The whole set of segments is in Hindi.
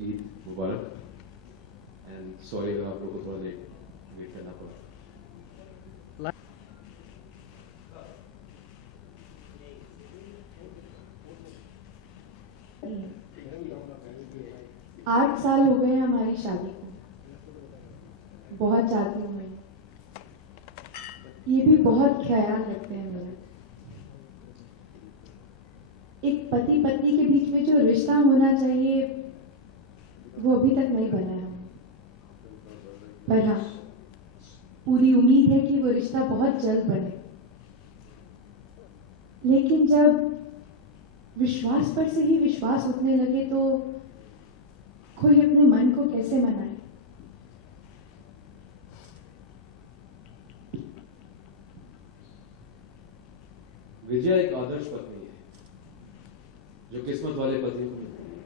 ईद मुबारक एंड सॉरी अगर आप लोगों को थोड़ा लेट वेट करना पड़ा। आठ साल हो गए हमारी शादी को, बहुत चाहती हूँ मैं, ये भी बहुत ख्याल रखते हैं मेरा। एक पति पत्नी के बीच में जो रिश्ता होना चाहिए वो अभी तक नहीं बना है, पर हाँ पूरी उम्मीद है कि वो रिश्ता बहुत जल्द बने। लेकिन जब विश्वास पर से ही विश्वास उठने लगे तो कोई अपने मन को कैसे मनाए। विजया एक आदर्श पत्नी है जो किस्मत वाले पति को मिलती है,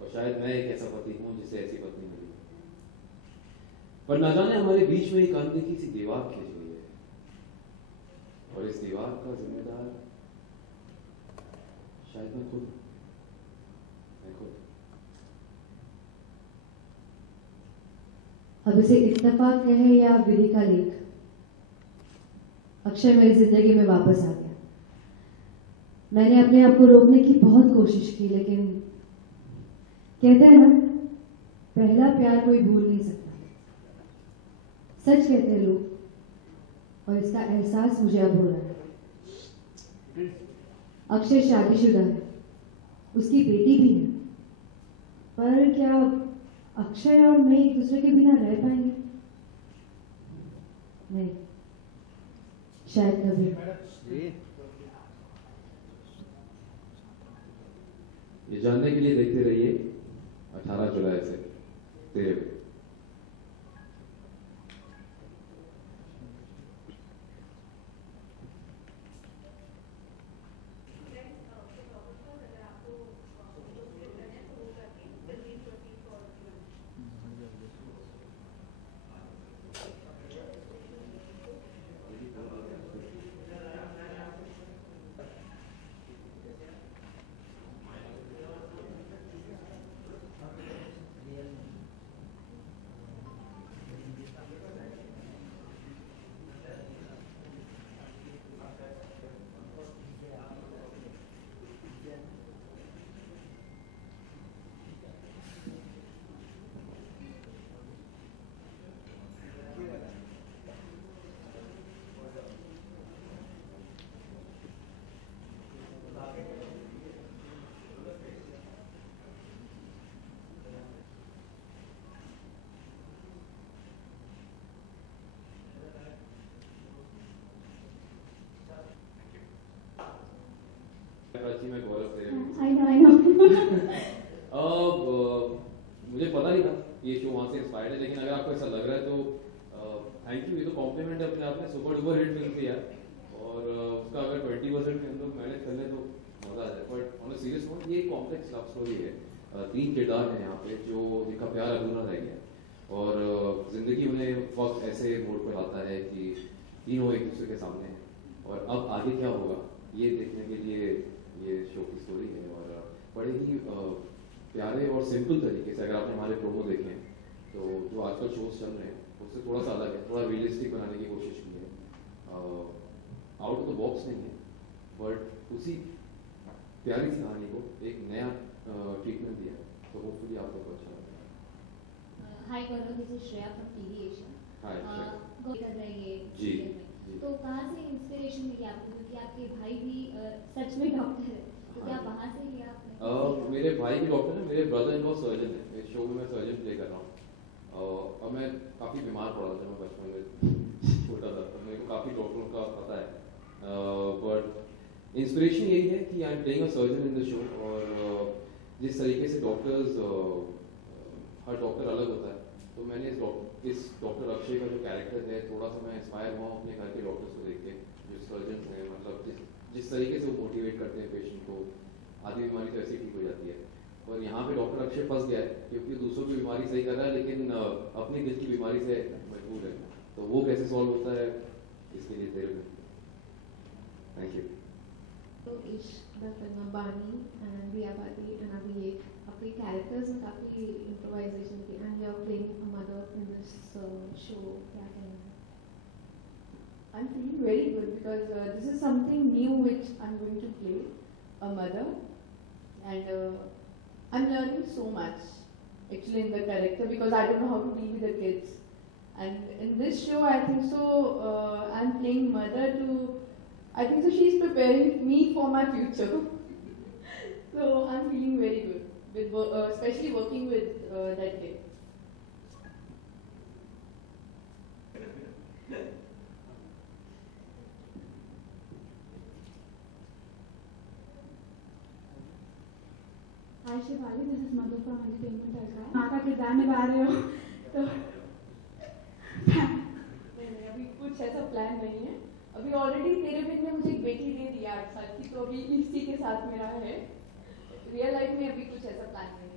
और शायद मैं एक ऐसा पति हूं जिसे ऐसी पत्नी मिली। पर ना जाने हमारे बीच में एक अनदेखी सी दीवार खिंच गई है, और इस दीवार का जिम्मेदार शायद मैं खुद। अब इसे इत्तेफाक कहे या विधि का लेख, अक्षय मेरी जिंदगी में वापस आ गया। मैंने अपने आप को रोकने की बहुत कोशिश की, लेकिन कहते हैं ना, पहला प्यार कोई भूल नहीं सकता। सच कहते हैं लोग, और इसका एहसास मुझे अब हो रहा है। अक्षय शादीशुदा है, उसकी बेटी भी है, पर क्या अक्षय और मैं एक दूसरे के बिना रह पाएंगे? नहीं, शायद कभी। ये जानने के लिए देखते रहिए 18 जुलाई से तेरे पे। मैं गौरव से मुझे पता नहीं था ये शो वहाँ से इंस्पायर्ड है, लेकिन अगर आपको ऐसा लग रहा है तो थैंक यू। ये तो कॉम्प्लीमेंट है अपने आप में, सुपर डुपर हिट फिल्म थी यार, और उसका अगर 20% के अंदर मैनेज कर ले तो मजा आ जाए। But on a serious note, ये कॉम्प्लेक्स लव स्टोरी है। 3 किरदार हैं यहाँ पे जो जिनका प्यार अधूरा रह गया, और जिंदगी में वक्त ऐसे मोड़ पर आता है कि तीनों एक दूसरे के सामने हैं, और अब आगे क्या होगा ये देखने के लिए ये शो की स्टोरी है। और बड़े ही प्यारे और सिंपल तरीके से, अगर आपने हमारे प्रोमो देखे हैं तो जो आजकल शोज चल रहे हैं उससे थोड़ा सा अलग है, थोड़ा रियलिस्टिक बनाने की कोशिश की है। आउट ऑफ द बॉक्स नहीं है, बट उसी प्यारी सी कहानी को एक नया ट्रीटमेंट दिया, तो होपफुली आप लोग को अच्छा लगेगा। Hi Gaurav, this is Shreya from TV Asia. Hi कर रहे हैं ये जी, तो कहाँ से इंस्पिरेशन मिली आपको, क्योंकि आपके भाई भी सच में डॉक्टर है, तो क्या वहाँ से लिया आपने? मेरे भाई भी डॉक्टर है, मेरे ब्रदर इन लॉ सर्जन है। इस शो में मैं सर्जन प्ले कर रहा हूँ, और मैं काफ़ी बीमार पड़ा था जब मैं बचपन में छोटा था, तो मेरे को काफ़ी डॉक्टरों का पता है। बट इंस्पिरेशन यही है कि आई am playing a surgeon in the show, और जिस तरीके से डॉक्टर्स, हर डॉक्टर अलग होता है, तो मैंने इस डॉक्टर अक्षय का जो कैरेक्टर है, थोड़ा सा मैं इंस्पायर हुआ अपने घर के डॉक्टर्स को देख के, जो सर्जन हैं। मतलब जिस तरीके से वो मोटिवेट करते हैं पेशेंट को, आधी बीमारी तो ऐसे ठीक हो जाती है। और यहाँ पे डॉक्टर अक्षय फंस गया है, क्योंकि दूसरों की बीमारी सही कर रहा है, लेकिन अपनी दिल की बीमारी से मजबूर है, तो वो कैसे सॉल्व होता है, इसके लिए तेरे में। Thank you. तो इश्क द फिल्म बानी एंड रिया बाती एंड अभी एक आपके कैरेक्टर्स में काफ़ी इम्प्रोवाइजेशन थी and you are playing a mother in this show, क्या कहना है? I'm feeling very good because this is something new which I'm going to play, a mother, and I'm learning so much actually in the character because I don't know how to deal with the kids. And in this show, I think so, I'm playing mother to, I think so she's preparing me for my future. So I'm feeling very good, with especially working with that kid. Hi Shivali, this is Madhu from entertainment ultra. माँ का किरदार निभा रहे हो तो नहीं, अभी कुछ ऐसा प्लान नहीं है। अभी ऑलरेडी तेरे बिन में मुझे एक बेटी दे दिया 8 साल की, तो अभी इसी के साथ मेरा है। रियल लाइफ में अभी कुछ ऐसा प्लान नहीं है।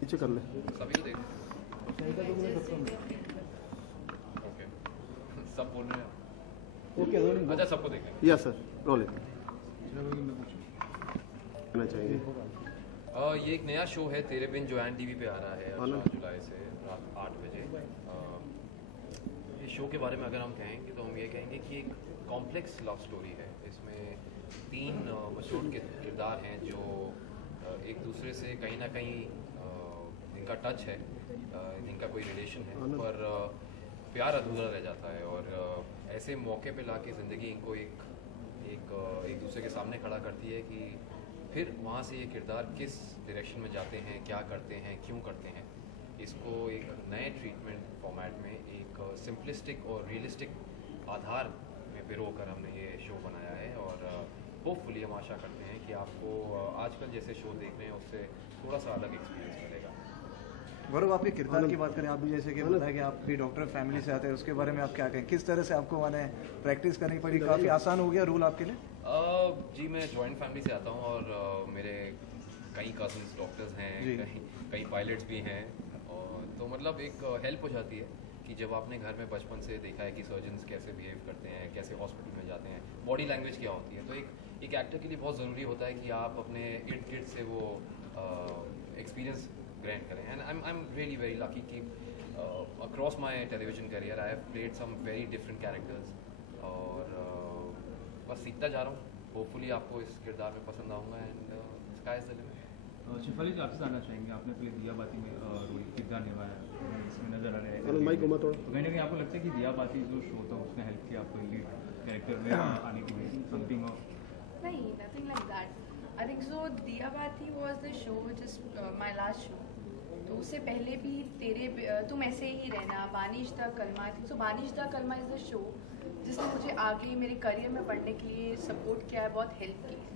पीछे कर ले सभी को देख ओके सब बोल रहे हैं ओके अच्छा सबको देखना यस सर रोल कहना चाहिए ये एक नया शो है तेरे बिन जो एन टीवी पे आ रहा है 18 जुलाई से रात 8 बजे। इस शो के बारे में अगर हम कहेंगे तो हम ये कहेंगे कि एक कॉम्प्लेक्स लव स्टोरी है। इसमें 3 मशहूर किरदार हैं जो एक दूसरे से कहीं ना कहीं इनका टच है, इनका कोई रिलेशन है, पर प्यार अधूरा रह जाता है और ऐसे मौके पे लाके ज़िंदगी इनको एक दूसरे के सामने खड़ा करती है कि फिर वहाँ से ये किरदार किस डायरेक्शन में जाते हैं, क्या करते हैं, क्यों करते हैं। इसको एक नए ट्रीटमेंट फॉर्मेट में एक सिंपलिस्टिक और रियलिस्टिक आधार में पिरोकर हमने ये शो बनाया है और होपफुली हम आशा करते हैं कि आपको आजकल जैसे शो देख रहे हैं उससे थोड़ा सा अलग एक्सपीरियंस मिलेगा। गौरव, आपके किरदार की बात करें, आप भी जैसे कि बताया कि आप भी डॉक्टर फैमिली से आते हैं, उसके बारे में आप क्या कहें? किस तरह से आपको माने प्रैक्टिस करनी पड़ी? काफ़ी आसान हो गया रोल आपके लिए? जी मैं जॉइंट फैमिली से आता हूँ और मेरे कई कजन्स डॉक्टर्स हैं, कई पायलट्स भी हैं और तो मतलब एक हेल्प हो जाती है कि जब आपने घर में बचपन से देखा है कि सर्जन्स कैसे बिहेव करते हैं, कैसे हॉस्पिटल में जाते हैं, बॉडी लैंग्वेज क्या होती है, तो एक एक्टर के लिए बहुत ज़रूरी होता है कि आप अपने इर्द गिर्द से वो एक्सपीरियंस ग्रैंड करें। And I am really very lucky कि across my television career I have played some very different characters और बस सीखता जा रहा हूँ। होपफुली आपको इस किरदार में पसंद आऊँगा and sky is the limit. Shifali ji, आपसे जानना चाहेंगे, आपने पहले दिया बाती में रोल किरदार निभाया, इसमें नजर आ रहा है तो कहीं ना कहीं आपको लगता है कि दिया बाती जो शो था उसने हेल्प किया आपको लीड कैरेक्टर में आने के लिए समथिंग? नहीं, nothing like that. I think so. दिया बाती was the show which is my last show. तो उससे पहले भी तुम ऐसे ही रहना, बानिश द कलमा, आई थिंक सो बानिश द कलमा इज द शो जिसने मुझे आगे मेरे करियर में बढ़ने के लिए सपोर्ट किया है, बहुत हेल्प की है।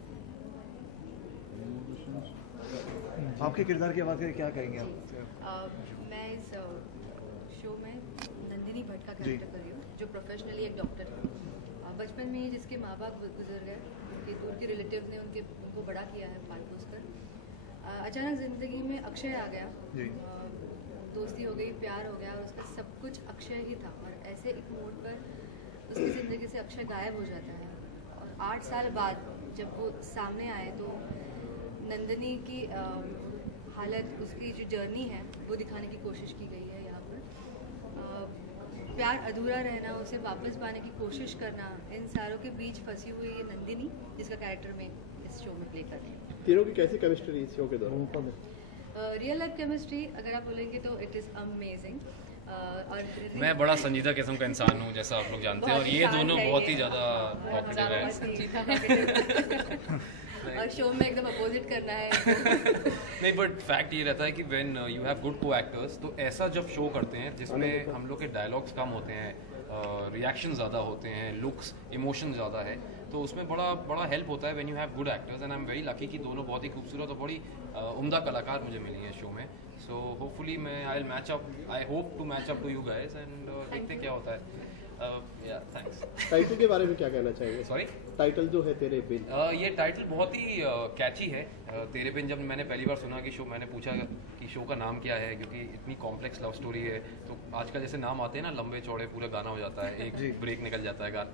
आपके किरदार की बात करें, क्या कहेंगे आप? मैं इस शो में नंदिनी भट्ट का कैरेक्टर कर रही हूँ जो प्रोफेशनली एक डॉक्टर है। बचपन में ही जिसके माँ बाप गुजर गए, उनके दूर के रिलेटिव ने उनको बड़ा किया है पाल पोस कर। अचानक ज़िंदगी में अक्षय आ गया, दोस्ती हो गई, प्यार हो गया और उसका सब कुछ अक्षय ही था और ऐसे एक मोड़ पर उसकी ज़िंदगी से अक्षय गायब हो जाता है और 8 साल बाद जब वो सामने आए तो नंदिनी की हालत, उसकी जो जर्नी है वो दिखाने की कोशिश की गई है यहाँ पर। प्यार अधूरा रहना, उसे वापस पाने की कोशिश करना, इन सारों के बीच फंसी हुई ये नंदिनी जिसका कैरेक्टर में इस शो में प्ले कर रही है। तीनों की कैसी केमिस्ट्री इस शो के दौरान? रियल लाइफ केमिस्ट्री अगर आप बोलेंगे तो इट इज़ अमेजिंग। और मैं बड़ा संजीदा किस्म का इंसान हूँ जैसा आप लोग जानते हैं और ये दोनों बहुत ही ज़्यादा टॉकेटिव है और शो में एकदम अपोजिट करना है। नहीं, बट फैक्ट ये रहता है कि व्हेन यू हैव गुड को एक्टर्स तो ऐसा जब शो करते हैं जिसमें हम लोग के डायलॉग्स कम होते हैं, रिएक्शन ज़्यादा होते हैं, लुक्स इमोशन ज़्यादा है, तो उसमें बड़ा हेल्प होता है when you have good actors. And I am very lucky कि दोनों बहुत ही खूबसूरत और बड़ी उम्दा कलाकार मुझे मिली हैं शो में। सो होपफुली मैं I hope to match up to you guys and देखते क्या होता है। थैंक्स। टाइटल के बारे में क्या कहना चाहेंगे? सॉरी, टाइटल जो है तेरे बिन, ये टाइटल बहुत ही कैची है। तेरे बिन जब मैंने पहली बार सुना कि शो, मैंने पूछा कि शो का नाम क्या है, क्योंकि इतनी कॉम्प्लेक्स लव स्टोरी है। तो आजकल जैसे नाम आते हैं ना, लंबे चौड़े पूरा गाना हो जाता है, एक ब्रेक निकल जाता है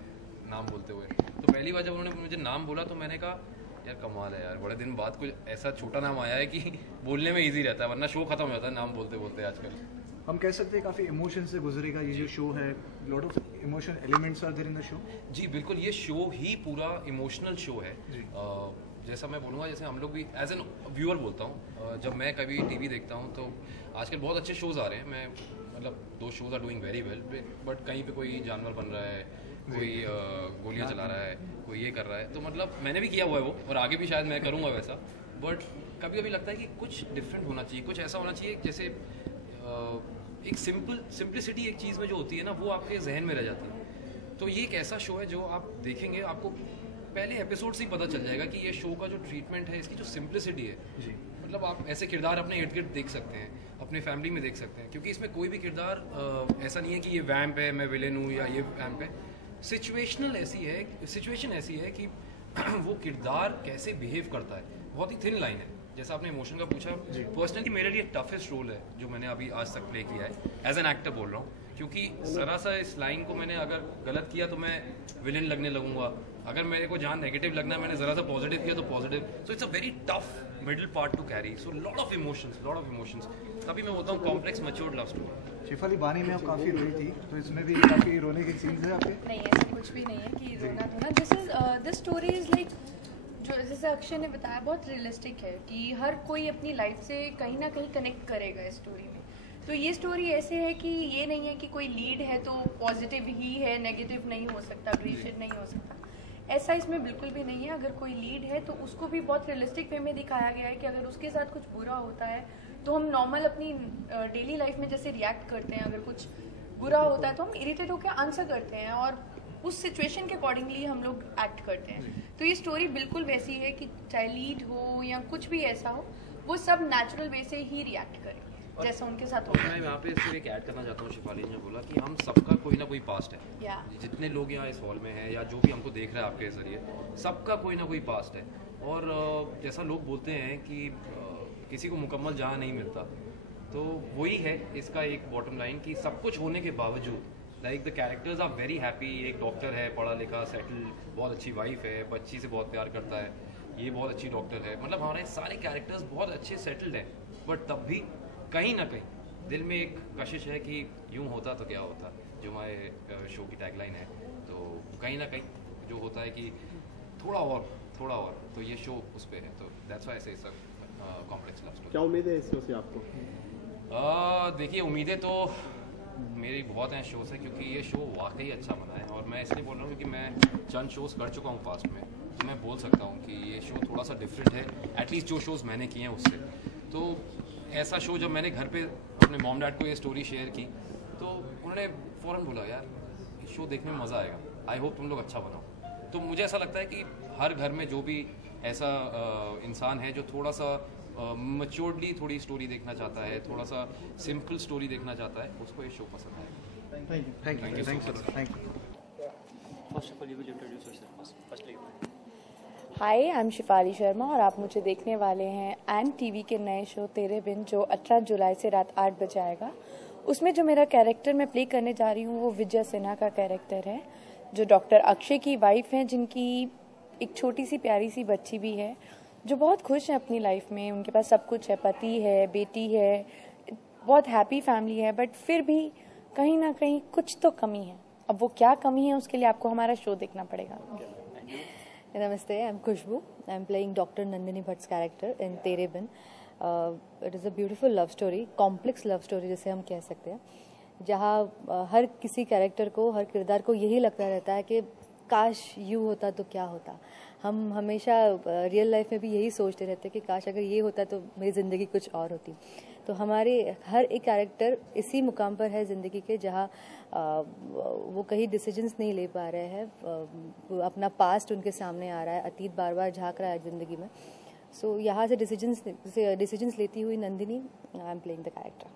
नाम बोलते हुए। तो पहली बार जब उन्होंने मुझे नाम बोला तो मैंने कहा यार कमाल है यार, बड़े दिन बाद कुछ ऐसा छोटा नाम आया है कि बोलने में ईजी रहता है, वरना शो खत्म हो जाता है नाम बोलते बोलते आजकल। हम कह सकते हैं काफ़ी इमोशन से गुजरेगा ये जो शो है, lot of emotion elements are there in the show. जी बिल्कुल, ये शो ही पूरा इमोशनल शो है। जैसा मैं बोलूँगा, जैसे हम लोग भी एज एन व्यूअर बोलता हूँ, जब मैं कभी टीवी देखता हूँ तो आजकल बहुत अच्छे शोज़ आ रहे हैं। मैं मतलब दो shows are doing very well, but कहीं पे कोई जानवर बन रहा है, कोई गोलियाँ चला रहा है, कोई ये कर रहा है। तो मतलब मैंने भी किया हुआ है वो, और आगे भी शायद मैं करूँगा वैसा। बट कभी कभी लगता है कि कुछ डिफरेंट होना चाहिए, कुछ ऐसा होना चाहिए जैसे एक सिंप्लिसिटी एक चीज़ में जो होती है ना, वो आपके जहन में रह जाती है। तो ये एक ऐसा शो है जो आप देखेंगे, आपको पहले एपिसोड से ही पता चल जाएगा कि ये शो का जो ट्रीटमेंट है, इसकी जो सिंप्लिसिटी है जी, मतलब आप ऐसे किरदार अपने इर्द गिर्द देख सकते हैं, अपने फैमिली में देख सकते हैं। क्योंकि इसमें कोई भी किरदार ऐसा नहीं है कि ये वैम्प है, मैं विलेन हूँ, या ये वैम्प है। सिचुएशन ऐसी है कि वो किरदार कैसे बिहेव करता है, बहुत ही थिन लाइन है। जैसा आपने इमोशन का पूछा, पर्सनली मेरे लिए टफेस्ट रोल है जो मैंने अभी आज तक प्ले किया है, एज एन एक्टर बोल रहा हूँ। क्योंकि ज़रा सा इस लाइन को मैंने अगर गलत किया तो मैं विलेन लगने लगूंगा, अगर मेरे को जहाँ नेगेटिव लगना है मैंने ज़रा सा पॉजिटिव किया तो positive. So it's a very tough middle part to carry, so lot of emotions. तभी मैं बोलता हूँ complex matured love story. Shefali, Baani में आप काफ़ी रोई थी, तो इसमें भी काफ़ी रोने के सीन्स हैं आपके? नहीं, ऐसा कुछ भी नहीं है कि रोना धोना। दिस स्टोरी इज़ लाइक, जो जैसे अक्षय ने बताया, बहुत रियलिस्टिक है कि हर कोई अपनी लाइफ से कहीं ना कहीं कनेक्ट करेगा इस स्टोरी में। तो ये स्टोरी ऐसे है कि ये नहीं है कि कोई लीड है तो पॉजिटिव ही है, नेगेटिव नहीं हो सकता, ग्रे शेड नहीं हो सकता, ऐसा इसमें बिल्कुल भी नहीं है। अगर कोई लीड है तो उसको भी बहुत रियलिस्टिक वे में दिखाया गया है कि अगर उसके साथ कुछ बुरा होता है तो हम नॉर्मल अपनी डेली लाइफ में जैसे रिएक्ट करते हैं, अगर कुछ बुरा होता है तो हम इरिटेट होकर आंसर करते हैं और उस सिचुएशन के अकॉर्डिंगली हम लोग एक्ट करते हैं। तो ये स्टोरी बिल्कुल वैसी है कि चाहे लीड हो या कुछ भी ऐसा हो, वो सब नेचुरल वे से ही रिएक्ट करेंगे जैसा उनके साथ होगा। मैं यहाँ पे सिर्फ एक ऐड करना चाहता हूँ, शिफाली ने बोला कि हम सबका कोई ना कोई पास्ट है, जितने लोग यहाँ इस हॉल में हैं या जो भी हमको देख रहे हैं आपके जरिए, सबका कोई ना कोई पास्ट है। और जैसा लोग बोलते हैं कि किसी को मुकम्मल जहाँ नहीं मिलता, तो वही है इसका एक बॉटम लाइन कि सब कुछ होने के बावजूद like the characters are very happy. एक डॉक्टर है, पढ़ा लिखा, सेटल, बहुत अच्छी वाइफ है, बच्ची से बहुत प्यार करता है, ये बहुत अच्छी डॉक्टर है, मतलब हमारे सारे कैरेक्टर्स बहुत अच्छे सेटल्ड हैं। बट तब भी कहीं ना कहीं दिल में एक कशिश है कि यूँ होता तो क्या होता, जो हमारे शो की टैगलाइन है। तो कहीं ना कहीं जो होता है कि थोड़ा और, तो ये शो उस पर है। तो दैट्स व्हाई आई से it's a complex love story. क्या उम्मीद है इस शो से आपको? देखिए, उम्मीदें तो मेरी बहुत हैं शो से, क्योंकि ये शो वाकई अच्छा बना है। और मैं इसलिए बोल रहा हूँ क्योंकि मैं चंद शोज़ कर चुका हूँ पास्ट में, तो मैं बोल सकता हूँ कि ये शो थोड़ा सा डिफरेंट है, एटलीस्ट जो शोज़ मैंने किए हैं उससे। तो ऐसा शो जब मैंने घर पे अपने मॉम डैड को ये स्टोरी शेयर की तो उन्होंने फ़ौरन बोला यार इस शो देखने में मज़ा आएगा, आई होप तुम लोग अच्छा बनाओ। तो मुझे ऐसा लगता है कि हर घर में जो भी ऐसा इंसान है जो थोड़ा सा मैच्योर्डली थोड़ी स्टोरी देखना चाहता है, थोड़ा सा सिंपल स्टोरी देखना चाहता है, उसको ये शो पसंद आएगा। Thank you. Hi, I am Shefali Sharma और आप मुझे देखने वाले हैं एंड टीवी के नए शो तेरे बिन, जो 18 जुलाई से रात 8 बजे आएगा। उसमें जो मेरा कैरेक्टर मैं प्ले करने जा रही हूँ वो विजय सिन्हा का कैरेक्टर है, जो डॉक्टर अक्षय की वाइफ हैं, जिनकी एक छोटी सी प्यारी सी बच्ची भी है, जो बहुत खुश है अपनी लाइफ में। उनके पास सब कुछ है, पति है, बेटी है, बहुत हैप्पी फैमिली है, बट फिर भी कहीं ना कहीं कुछ तो कमी है। अब वो क्या कमी है उसके लिए आपको हमारा शो देखना पड़ेगा। Namaste, I'm Khushbu. I'm playing Dr. Nandini Bhatt's character in Tere Bin. It is a beautiful love story, complex love story जिसे हम कह सकते हैं, जहाँ हर किसी कैरेक्टर को, हर किरदार को यही लगता रहता है कि काश यूँ होता तो क्या होता। हम हमेशा रियल लाइफ में भी यही सोचते रहते हैं कि काश अगर ये होता तो मेरी ज़िंदगी कुछ और होती। तो हमारे हर एक कैरेक्टर इसी मुकाम पर है ज़िंदगी के, जहाँ वो कहीं डिसीजंस नहीं ले पा रहे हैं, अपना पास्ट उनके सामने आ रहा है, अतीत बार बार झांक रहा है ज़िंदगी में। सो यहाँ से डिसीजंस लेती हुई Nandini, I am playing the character.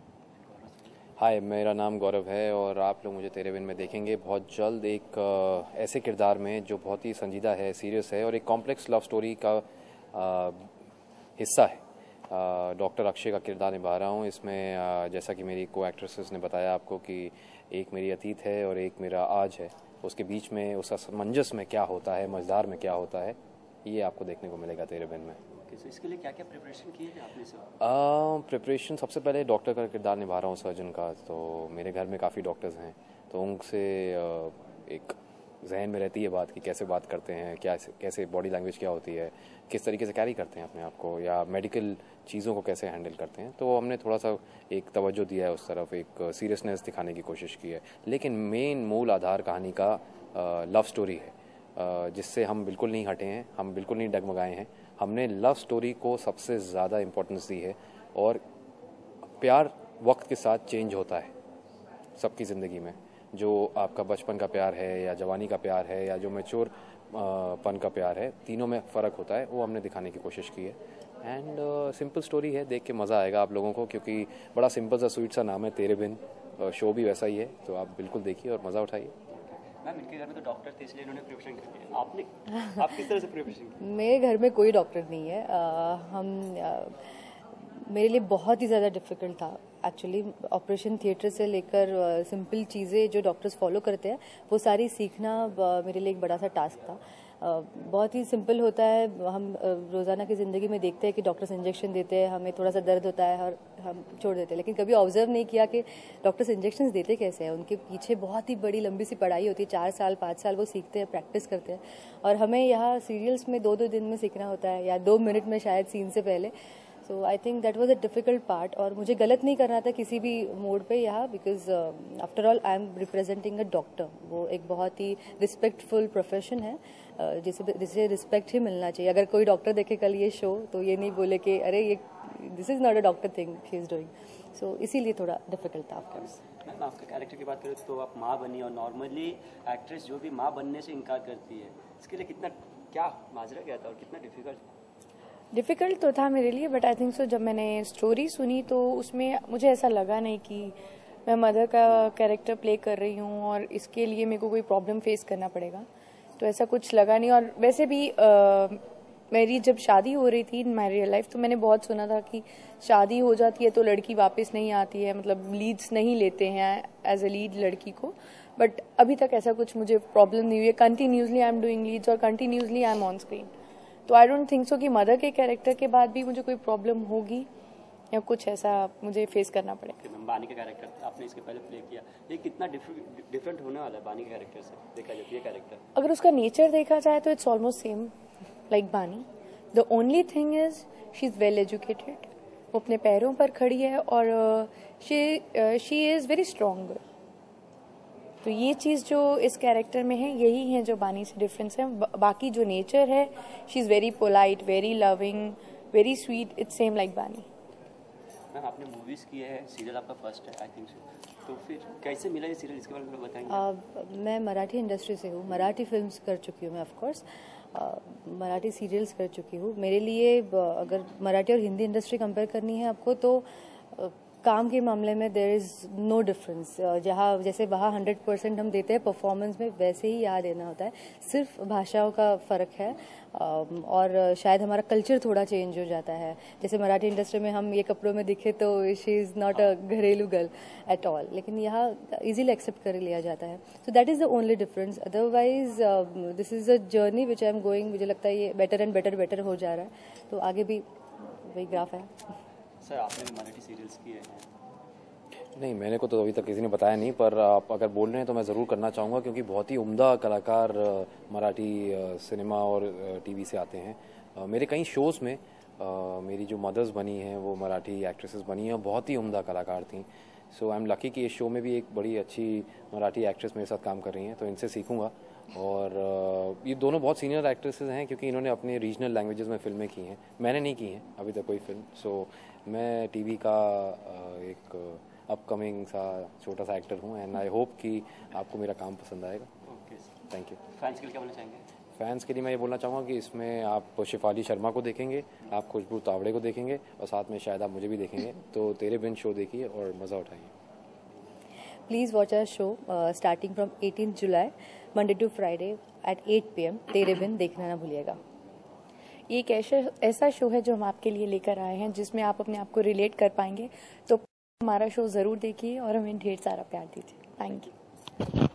Hi, मेरा नाम गौरव है और आप लोग मुझे तेरे बिन में देखेंगे बहुत जल्द एक ऐसे किरदार में जो बहुत ही संजीदा है, सीरियस है और एक कॉम्प्लेक्स लव स्टोरी का हिस्सा है। डॉक्टर अक्षय का किरदार निभा रहा हूँ इसमें। जैसा कि मेरी को एक्ट्रेसेस ने बताया आपको कि एक मेरी अतीत है और एक मेरा आज है, उसके बीच में उसका समंजस में क्या होता है, मझधार में क्या होता है, ये आपको देखने को मिलेगा तेरे बिन में। तो इसके लिए क्या क्या प्रिपरेशन की है आपने से? प्रिपरेशन सबसे पहले डॉक्टर का किरदार निभा रहा हूँ, सर्जन का। तो मेरे घर में काफ़ी डॉक्टर्स हैं, तो उनसे एक जहन में रहती है बात कि कैसे बात करते हैं, कैसे बॉडी लैंग्वेज क्या होती है, किस तरीके से कैरी करते हैं अपने आप को, या मेडिकल चीज़ों को कैसे हैंडल करते हैं। तो हमने थोड़ा सा एक तवज्जो दिया है उस तरफ, एक सीरियसनेस दिखाने की कोशिश की है। लेकिन मेन मूल आधार कहानी का लव स्टोरी है, जिससे हम बिल्कुल नहीं हटे हैं, हम बिल्कुल नहीं डगमगाए हैं। हमने लव स्टोरी को सबसे ज़्यादा इम्पोर्टेंस दी है और प्यार वक्त के साथ चेंज होता है सबकी ज़िंदगी में। जो आपका बचपन का प्यार है या जवानी का प्यार है या जो मैच्योर पन का प्यार है, तीनों में फ़र्क होता है, वो हमने दिखाने की कोशिश की है। एंड सिंपल स्टोरी है, देख के मज़ा आएगा आप लोगों को, क्योंकि बड़ा सिंपल सा स्वीट सा नाम है तेरे बिन। शो भी वैसा ही है, तो आप बिल्कुल देखिए और मज़ा उठाइए। मैम, इनके घर में तो डॉक्टर थे इसलिए इन्होंने प्रिपरेशन की है, आप किस तरह से प्रिपरेशन की? मेरे घर में कोई डॉक्टर नहीं है। मेरे लिए बहुत ही ज़्यादा डिफ़िकल्ट था एक्चुअली। ऑपरेशन थिएटर से लेकर सिंपल चीज़ें जो डॉक्टर्स फॉलो करते हैं वो सारी सीखना मेरे लिए एक बड़ा सा टास्क था। बहुत ही सिंपल होता है, हम रोज़ाना की ज़िंदगी में देखते हैं कि डॉक्टर्स इंजेक्शन देते हैं, हमें थोड़ा सा दर्द होता है और हम छोड़ देते हैं, लेकिन कभी ऑब्जर्व नहीं किया कि डॉक्टर्स इंजेक्शन देते कैसे हैं। उनके पीछे बहुत ही बड़ी लंबी सी पढ़ाई होती है, 4 साल 5 साल वो सीखते हैं, प्रैक्टिस करते हैं, और हमें यहाँ सीरियल्स में 2-2 दिन में सीखना होता है या 2 मिनट में शायद सीन से पहले। So I think that was a difficult part, और मुझे गलत नहीं करना था किसी भी मोड पे यहाँ, because after all I am representing a doctor. वो एक बहुत ही रिस्पेक्टफुल प्रोफेशन है, जिसे रिस्पेक्ट ही मिलना चाहिए। अगर कोई डॉक्टर देखे कल ये शो तो ये नहीं बोले कि अरे ये this is not a doctor thing she is doing. So इसीलिए थोड़ा डिफ़िकल्ट था आपका। मैम, आपके कैरेक्टर की बात करें तो आप माँ बनी, और नॉर्मली एक्ट्रेस जो भी माँ बनने से इनकार करती है, इसके लिए कितना क्या माजरा क्या था और कितना डिफ़िकल्ट तो था मेरे लिए, बट आई थिंक सो जब मैंने स्टोरी सुनी तो उसमें मुझे ऐसा लगा नहीं कि मैं मदर का कैरेक्टर प्ले कर रही हूँ और इसके लिए मेरे को कोई प्रॉब्लम फेस करना पड़ेगा, तो ऐसा कुछ लगा नहीं। और वैसे भी मेरी जब शादी हो रही थी इन माई रियल लाइफ, तो मैंने बहुत सुना था कि शादी हो जाती है तो लड़की वापस नहीं आती है, मतलब लीड्स नहीं लेते हैं एज अ लीड लड़की को। बट अभी तक ऐसा कुछ मुझे प्रॉब्लम नहीं हुई है। Continuously I am doing leads और continuously I am on screen, तो आई डोंट थिंक सो कि मदर के कैरेक्टर के बाद भी मुझे कोई प्रॉब्लम होगी या कुछ ऐसा मुझे फेस करना पड़ेगा। बानी का कैरेक्टर आपने इसके पहले प्ले किया, ये कितना डिफरेंट होने वाला है बानी के कैरेक्टर से देखा जाए ये कैरेक्टर? अगर उसका नेचर देखा जाए तो इट्स ऑलमोस्ट सेम लाइक बानी। The only thing is she is well educated, वो अपने पैरों पर खड़ी है और शी इज़ वेरी स्ट्रॉन्ग। तो ये चीज़ जो इस कैरेक्टर में है यही है जो बानी से डिफरेंस है। बाकी जो नेचर है, she is very polite, very loving, very sweet, it's same like बानी। मैम, आपने मूवीज़ की है, सीरियल आपका फर्स्ट है आई थिंक सो, तो फिर कैसे मिला ये सीरियल, इसके बारे में बताएंगे? मैं मराठी इंडस्ट्री से हूँ, मराठी फिल्म्स कर चुकी हूँ मैं, ऑफकोर्स मराठी सीरियल्स कर चुकी हूँ। मेरे लिए अगर मराठी और हिंदी इंडस्ट्री कंपेयर करनी है आपको, तो काम के मामले में देयर इज़ नो डिफरेंस। जहाँ जैसे वहाँ 100% हम देते हैं परफॉर्मेंस में, वैसे ही यहाँ देना होता है, सिर्फ भाषाओं का फ़र्क है और शायद हमारा कल्चर थोड़ा चेंज हो जाता है। जैसे मराठी इंडस्ट्री में हम ये कपड़ों में दिखे तो शी इज़ नॉट अ घरेलू गर्ल एट ऑल, लेकिन यहाँ इजीली एक्सेप्ट कर लिया जाता है। So that is the only difference. Otherwise this is a journey which I am going. मुझे लगता है ये बेटर एंड बेटर हो जा रहा है, तो आगे भी वही ग्राफ है। सर, आपने भी मराठी सीरियल्स किए हैं? नहीं, मैंने को तो अभी तक किसी ने बताया नहीं, पर आप अगर बोल रहे हैं तो मैं ज़रूर करना चाहूँगा, क्योंकि बहुत ही उम्दा कलाकार मराठी सिनेमा और टीवी से आते हैं। मेरे कई शोज़ में मेरी जो मदर्स बनी हैं वो मराठी एक्ट्रेसेस बनी हैं, बहुत ही उम्दा कलाकार थी। सो आई एम लकी कि इस शो में भी एक बड़ी अच्छी मराठी एक्ट्रेस मेरे साथ काम कर रही हैं, तो इनसे सीखूँगा। और ये दोनों बहुत सीनियर एक्ट्रेसेस हैं, क्योंकि इन्होंने अपने रीजनल लैंग्वेजेस में फ़िल्में की हैं, मैंने नहीं की हैं अभी तक कोई फिल्म। सो मैं टीवी का एक अपकमिंग सा छोटा सा एक्टर हूँ, एंड आई होप कि आपको मेरा काम पसंद आएगा। Okay, thank you. फैंस के लिए क्या बोलना चाहेंगे? फैंस के लिए मैं ये बोलना चाहूँगा कि इसमें आप शिफाली शर्मा को देखेंगे, आप खुशबू तावड़े को देखेंगे और साथ में शायद आप मुझे भी देखेंगे। तो तेरे बिन शो देखिए और मज़ा उठाइए। Please watch our show starting from 18 July Monday to Friday at 8 PM। तेरे बिन देखना ना भूलिएगा। ये एक ऐसा शो है जो हम आपके लिए लेकर आए हैं जिसमें आप अपने आप को रिलेट कर पाएंगे, तो हमारा शो ज़रूर देखिए और हमें ढेर सारा प्यार दीजिए। Thank you.